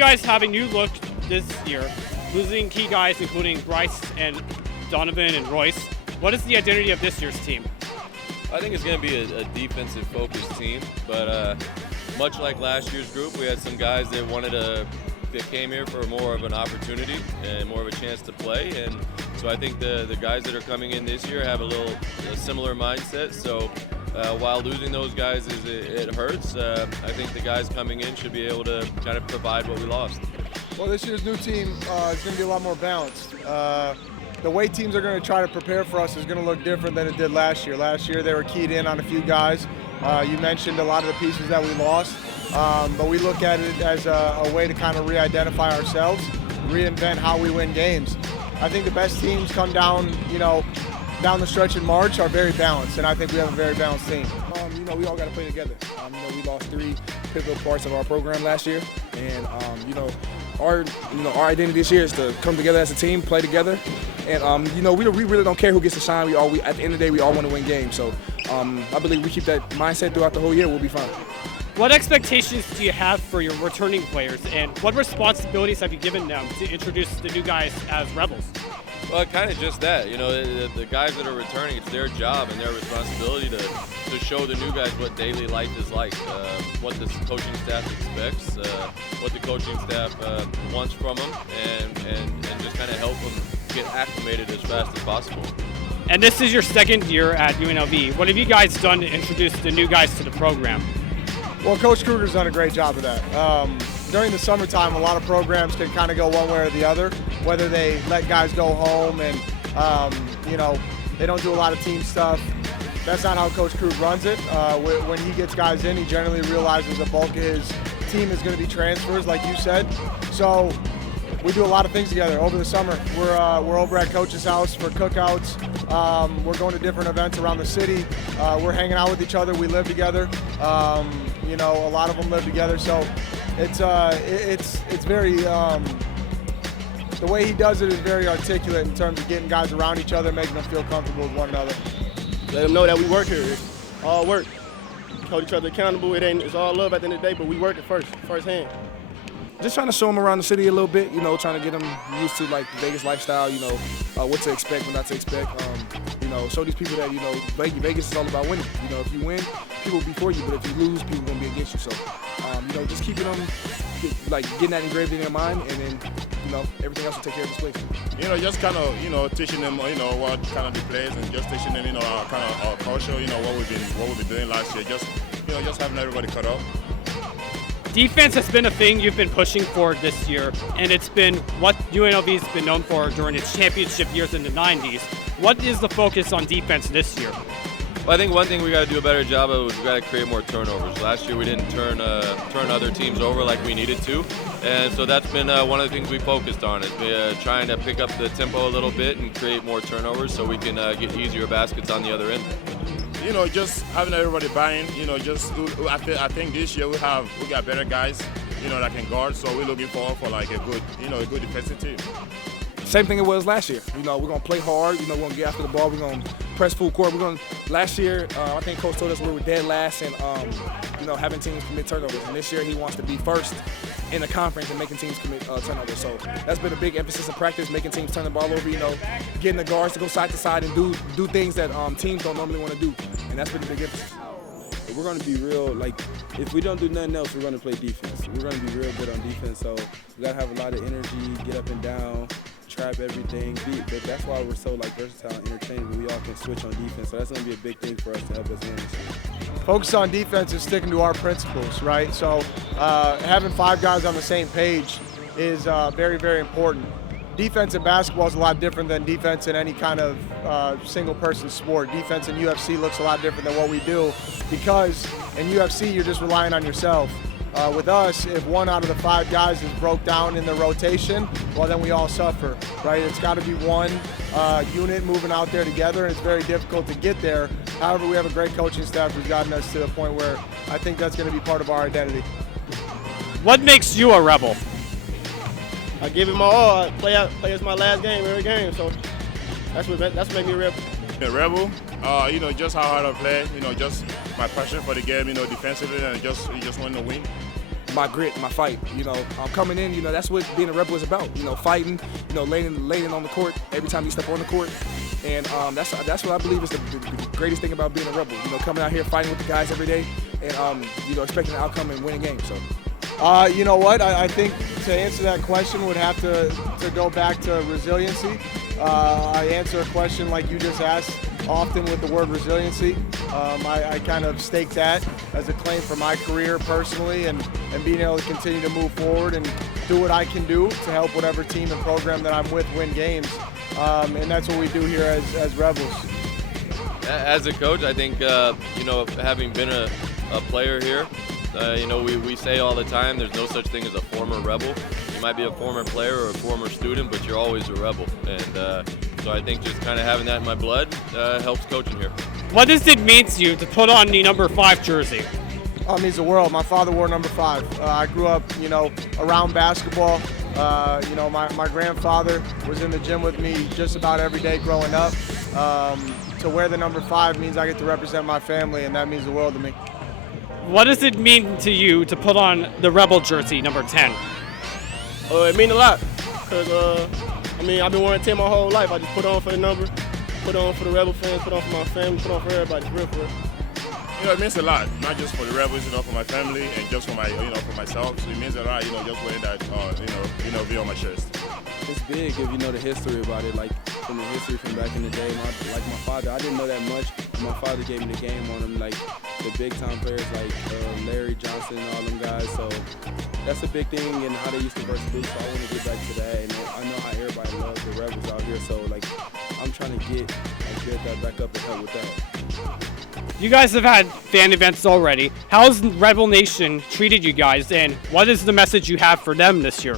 guys have a new look this year, losing key guys including Bryce and Donovan and Royce. What is the identity of this year's team? I think it's going to be a defensive-focused team, but much like last year's group, we had some guys that came here for more of an opportunity and more of a chance to play, and so I think the guys that are coming in this year have a similar mindset. So while losing those guys it hurts, I think the guys coming in should be able to kind of provide what we lost. Well, this year's new team is going to be a lot more balanced. The way teams are going to try to prepare for us is going to look different than it did last year. Last year they were keyed in on a few guys. You mentioned a lot of the pieces that we lost, but we look at it as a way to kind of re-identify ourselves, reinvent how we win games. I think the best teams come down, down the stretch in March are very balanced, and I think we have a very balanced team. We all got to play together. We lost 3 pivotal parts of our program last year, and our identity this year is to come together as a team, play together, and we really don't care who gets to shine. At the end of the day, we all want to win games. So I believe we keep that mindset throughout the whole year. We'll be fine. What expectations do you have for your returning players, and what responsibilities have you given them to introduce the new guys as Rebels? Well, kind of just that. The guys that are returning, it's their job and their responsibility to show the new guys what daily life is like, what the coaching staff expects, what the coaching staff wants from them, and just kind of help them get acclimated as fast as possible. And this is your second year at UNLV. What have you guys done to introduce the new guys to the program? Well, Coach Kruger's done a great job of that. During the summertime, a lot of programs can kind of go one way or the other, whether they let guys go home and, they don't do a lot of team stuff. That's not how Coach Kruger runs it. When he gets guys in, he generally realizes the bulk of his team is going to be transfers, like you said. So we do a lot of things together over the summer. We're over at Coach's house for cookouts. We're going to different events around the city. We're hanging out with each other. We live together. A lot of them live together. So it's very the way he does it is very articulate in terms of getting guys around each other, making them feel comfortable with one another. Let them know that we work here. It's all work. Hold each other accountable. It's all love at the end of the day, but we work it firsthand. Just trying to show them around the city a little bit, trying to get them used to the Vegas lifestyle, what to expect, what not to expect. Show these people that, Vegas is all about winning. If you win, people will be for you, but if you lose, people are going to be against you. So, just keeping them, getting that engraved in their mind, and then, everything else will take care of its place. Just kind of, teaching them, what kind of the plays, and just teaching them, our kind of our culture, what we've been doing last year. Just having everybody cut up. Defense has been a thing you've been pushing for this year, and it's been what UNLV's been known for during its championship years in the 90s. What is the focus on defense this year? Well, I think one thing we got to do a better job of is we got to create more turnovers. Last year we didn't turn other teams over like we needed to, and so that's been one of the things we focused on is trying to pick up the tempo a little bit and create more turnovers so we can get easier baskets on the other end. Just having everybody buying. I think this year we got better guys, that can guard. So we're looking forward for a good defensive team. Same thing it was last year. We're gonna play hard. We're gonna get after the ball. We're gonna press full court. Last year, I think Coach told us we were dead last in, having teams commit turnovers. And this year he wants to be first in the conference and making teams commit turnovers. So that's been a big emphasis in practice, making teams turn the ball over. Getting the guards to go side to side and do things that teams don't normally want to do. And that's been a big emphasis. We're going to be real, if we don't do nothing else, we're going to play defense. We're going to be real good on defense, so we got to have a lot of energy, get up and down, trap everything. But that's why we're so versatile and interchangeable. We all can switch on defense, so that's going to be a big thing for us to help us win this year. Focus on defense is sticking to our principles, right? So having 5 guys on the same page is very, very important. Defense in basketball is a lot different than defense in any kind of single-person sport. Defense in UFC looks a lot different than what we do because in UFC you're just relying on yourself. With us, if 1 out of the 5 guys is broke down in the rotation, well then we all suffer, right? It's got to be one unit moving out there together, and it's very difficult to get there. However, we have a great coaching staff who's gotten us to the point where I think that's going to be part of our identity. What makes you a Rebel? I give it my all. I play as my last game every game, so that's what made me a Rebel. A Rebel, just how hard I play, just my passion for the game, defensively, and just want to win. my grit, my fight. I'm coming in. That's what being a Rebel is about. Fighting. Laying on the court every time you step on the court. And that's what I believe is the greatest thing about being a Rebel. Coming out here fighting with the guys every day, and expecting an outcome and winning games. So. You know what? I think to answer that question would have to go back to resiliency. I answer a question like you just asked often with the word resiliency. I kind of stake that as a claim for my career personally, and being able to continue to move forward and do what I can do to help whatever team and program that I'm with win games. And that's what we do here as Rebels. As a coach, I think, having been a player here, we say all the time there's no such thing as a former Rebel. You might be a former player or a former student, but you're always a Rebel. And so I think just kind of having that in my blood helps coaching here. What does it mean to you to put on the number 5 jersey? It means the world. My father wore number 5. I grew up, around basketball. My grandfather was in the gym with me just about every day growing up. To wear the number 5 means I get to represent my family, and that means the world to me. What does it mean to you to put on the Rebel jersey, number 10? It means a lot, because, I've been wearing 10 my whole life. I just put on for the number, put on for the Rebel fans, put on for my family, put on for everybody. It's real for it. It means a lot, not just for the Rebels, for my family and just for for myself. So it means a lot, just wearing that, be on my chest. It's big if you know the history about it, like from the history from back in the day. My father, I didn't know that much. My father gave me the game on him, like the big time players like Larry Johnson and all them guys. So that's a big thing in how they used to verse big. So I want to get back to that, and I know how everybody loves the Rebels out here. So I'm trying to get that back up and help with that. You guys have had fan events already. How's Rebel Nation treated you guys, and what is the message you have for them this year?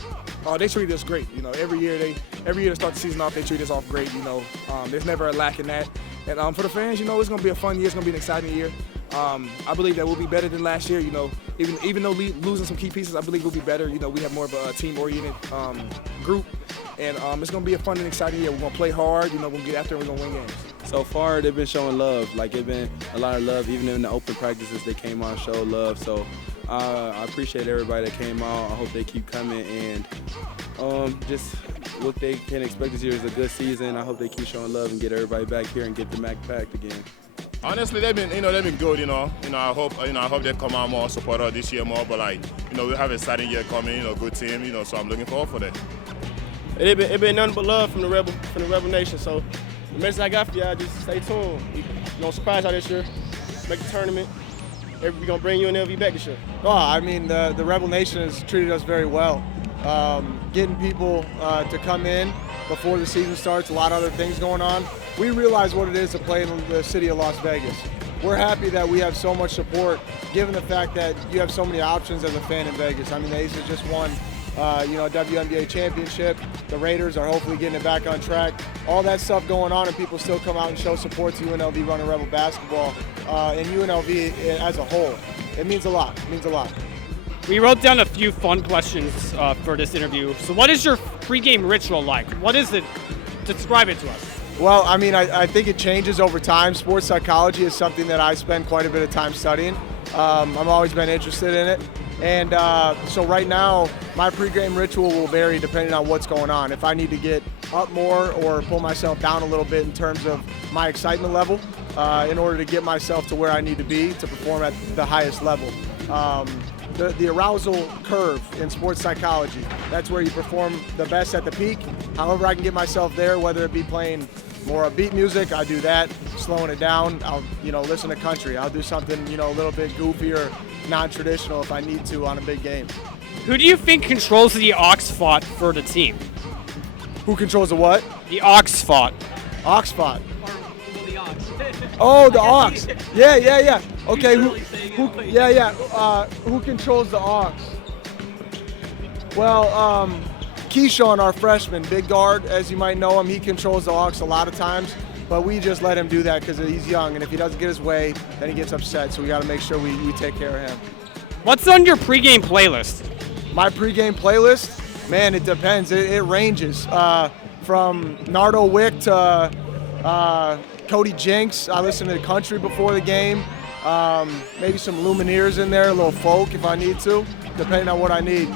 They treat us great. Every year to start the season off, they treat us off great. There's never a lack in that. And for the fans, it's going to be a fun year. It's going to be an exciting year. I believe that we'll be better than last year. Even though losing some key pieces, I believe we'll be better. We have more of a team-oriented group, and it's going to be a fun and exciting year. We're going to play hard. We're going to get after it. We're going to win games. So far, they've been showing love. It's been a lot of love. Even in the open practices, they came out and showed love. So I appreciate everybody that came out. I hope they keep coming, and just what they can expect this year is a good season. I hope they keep showing love and get everybody back here and get the MAC packed again. Honestly, they've been good. I hope they come out more, support us this year more. But we have a exciting year coming. Good team. So I'm looking forward for that. It been nothing but love from the Rebel Nation. So the message I got for y'all, just stay tuned. We're surprise y'all this year. Make the tournament. We're gonna bring UNLV back this year. The Rebel Nation has treated us very well. Getting people to come in before the season starts, a lot of other things going on. We realize what it is to play in the city of Las Vegas. We're happy that we have so much support, given the fact that you have so many options as a fan in Vegas. The Aces just won a WNBA championship. The Raiders are hopefully getting it back on track. All that stuff going on, and people still come out and show support to UNLV Runnin Rebel basketball and UNLV as a whole. It means a lot. It means a lot. We wrote down a few fun questions for this interview. So what is your pregame ritual like? What is it? Describe it to us. Well, I think it changes over time. Sports psychology is something that I spend quite a bit of time studying. I've always been interested in it. And so right now, my pregame ritual will vary depending on what's going on. If I need to get up more or pull myself down a little bit in terms of my excitement level in order to get myself to where I need to be to perform at the highest level. The arousal curve in sports psychology, that's where you perform the best at the peak. However I can get myself there, whether it be playing more upbeat music, I do that. Slowing it down, I'll listen to country. I'll do something a little bit goofier, non-traditional if I need to on a big game. Who do you think controls the aux fought for the team? Who controls the what? The aux fought. Aux fought. Oh, the aux. Yeah. Okay. Who controls the aux? Well, Keshon, our freshman, big guard, as you might know him, he controls the aux a lot of times, but we just let him do that because he's young, and if he doesn't get his way, then he gets upset, so we got to make sure we take care of him. What's on your pregame playlist? My pregame playlist? Man, it depends. It ranges from Nardo Wick to Cody Jinks. I listen to country before the game. Maybe some Lumineers in there, a little folk if I need to. depending on what I need.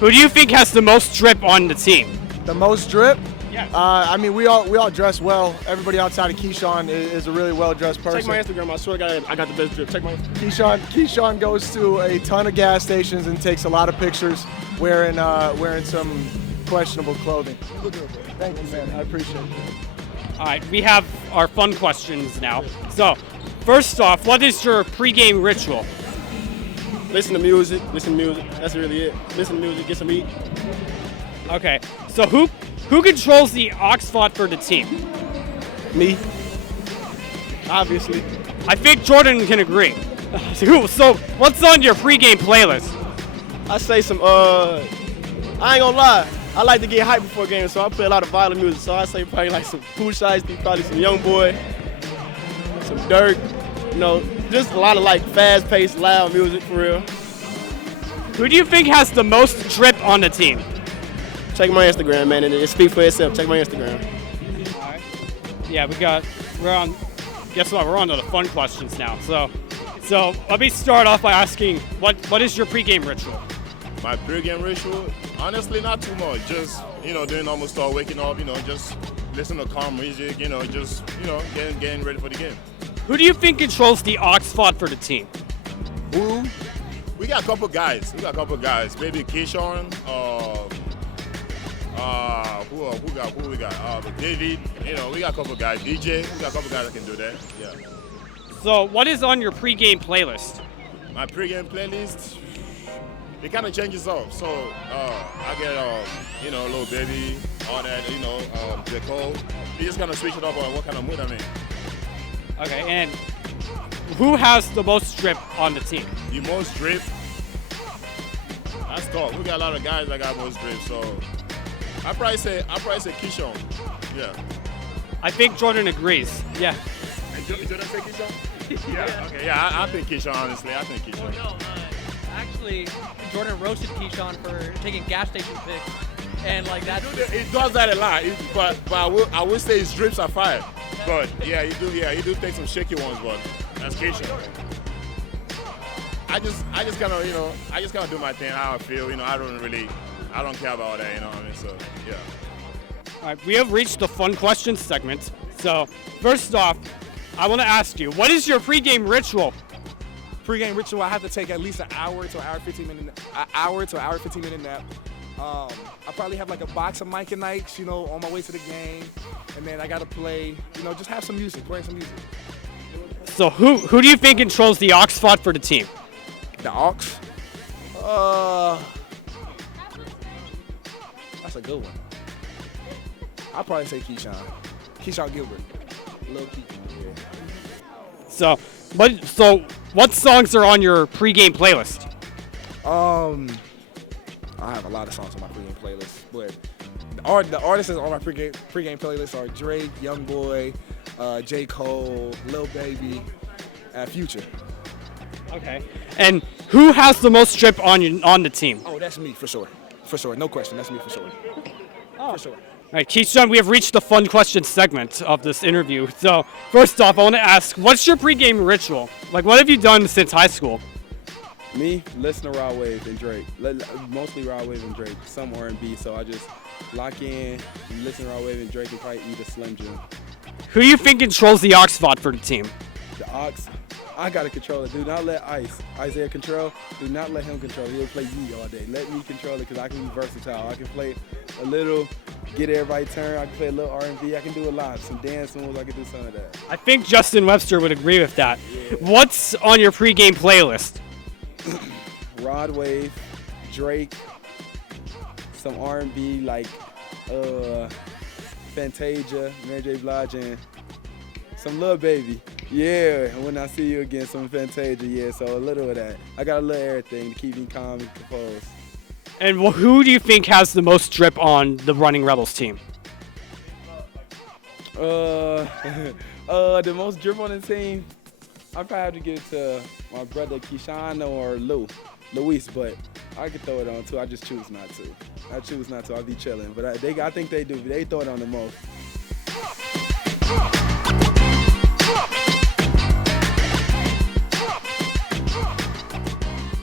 Who do you think has the most drip on the team? The most drip? Yes. I mean, we all dress well. Everybody outside of Keshon is a really well-dressed person. Check my Instagram. I swear to God, I got the best drip. Check my Instagram. Keshon goes to a ton of gas stations and takes a lot of pictures wearing some questionable clothing. Thank you, man. I appreciate it. All right, we have our fun questions now. So, first off, what is your pregame ritual? Listen to music. That's really it. Listen to music. Get some eat. Okay, so who controls the aux fought for the team? Me. Obviously. I think Jordan can agree. So, what's on your pregame playlist? I say some. I ain't gonna lie. I like to get hyped before games, so I play a lot of violent music. So I say probably like some Pooh Shiesty, probably some Young Boy, some Dirk. You know, just a lot of like fast-paced, loud music for real. Who do you think has the most drip on the team? Check my Instagram, man, and it speaks for itself. Check my Instagram. All right. Yeah, we're on. Guess what? We're on to the fun questions now. So let me start off by asking, what is your pregame ritual? My pregame ritual, honestly, not too much. Just, doing normal stuff, waking up, just listen to calm music, just, getting ready for the game. Who do you think controls the aux fought for the team? Who? We got a couple guys. Maybe Keshon, who we got? David, we got a couple guys. DJ, we got a couple guys that can do that, yeah. So what is on your pregame playlist? My pregame playlist, it kind of changes up. So I get, Lil Baby, all that, J. Cole. You just kind of switch it up on what kind of mood I'm in. Okay, and who has the most drip on the team? The most drip? That's tough. We got a lot of guys that got most drip, so I probably say Keshon. Yeah. I think Jordan agrees. Yeah. And Jordan say Keshon? Yeah. Okay. Yeah, I think Keshon. Honestly, I think Keshon. Oh, no, actually, Jordan roasted Keshon for taking gas station pics, and like that. He does that a lot, but I would say his drips are fire. But yeah, he do take some shaky ones, but that's Keshon. I just kind of do my thing how I feel. I don't care about all that. You know what I mean? So yeah. All right, we have reached the fun questions segment. So first off, I want to ask you, what is your pregame ritual? Pre-game ritual, I have to take at least an hour to an hour 15 minute nap. I probably have like a box of Mike and Nikes, on my way to the game, and then I gotta play, just have some music, playing some music. So who do you think controls the aux fought for the team? The aux? That's a good one. I'll probably say Keshon Gilbert, Lil Key. Yeah. So what songs are on your pregame playlist? I have a lot of songs on my pregame playlist, but the artists on my pregame playlist are Drake, Young Boy, J. Cole, Lil Baby, and Future. Okay. And who has the most drip on the team? Oh, that's me for sure. For sure, no question. That's me for sure. For sure. All right, Keshon, we have reached the fun questions segment of this interview. So first off, I want to ask, what's your pregame ritual? Like, what have you done since high school? Me, listen to Raw Wave and Drake. Mostly Raw Wave and Drake, some R&B. So I just lock in, listen to Raw Wave and Drake, and probably eat a Slim Jim. Who do you think controls the aux fought for the team? The aux, I got to control it. Do not let Isaiah control. Do not let him control it. He'll play Yee all day. Let me control it because I can be versatile. I can play a little, get everybody turned. I can play a little R&B. I can do a lot. Some dance moves. I can do some of that. I think Justin Webster would agree with that. Yeah. What's on your pregame playlist? Rod Wave, Drake, some R&B like Fantasia, Mary J. Blige, and some Lil Baby. Yeah, When I See You Again, some Fantasia, yeah, so a little of that. I got a little everything to keep me calm and composed. And who do you think has the most drip on the Runnin Rebels team? The most drip on the team, I'd probably have to give it to my brother Keshon or Luis, but I could throw it on too. I just choose not to. I'll be chilling, but I think they do. They throw it on the most.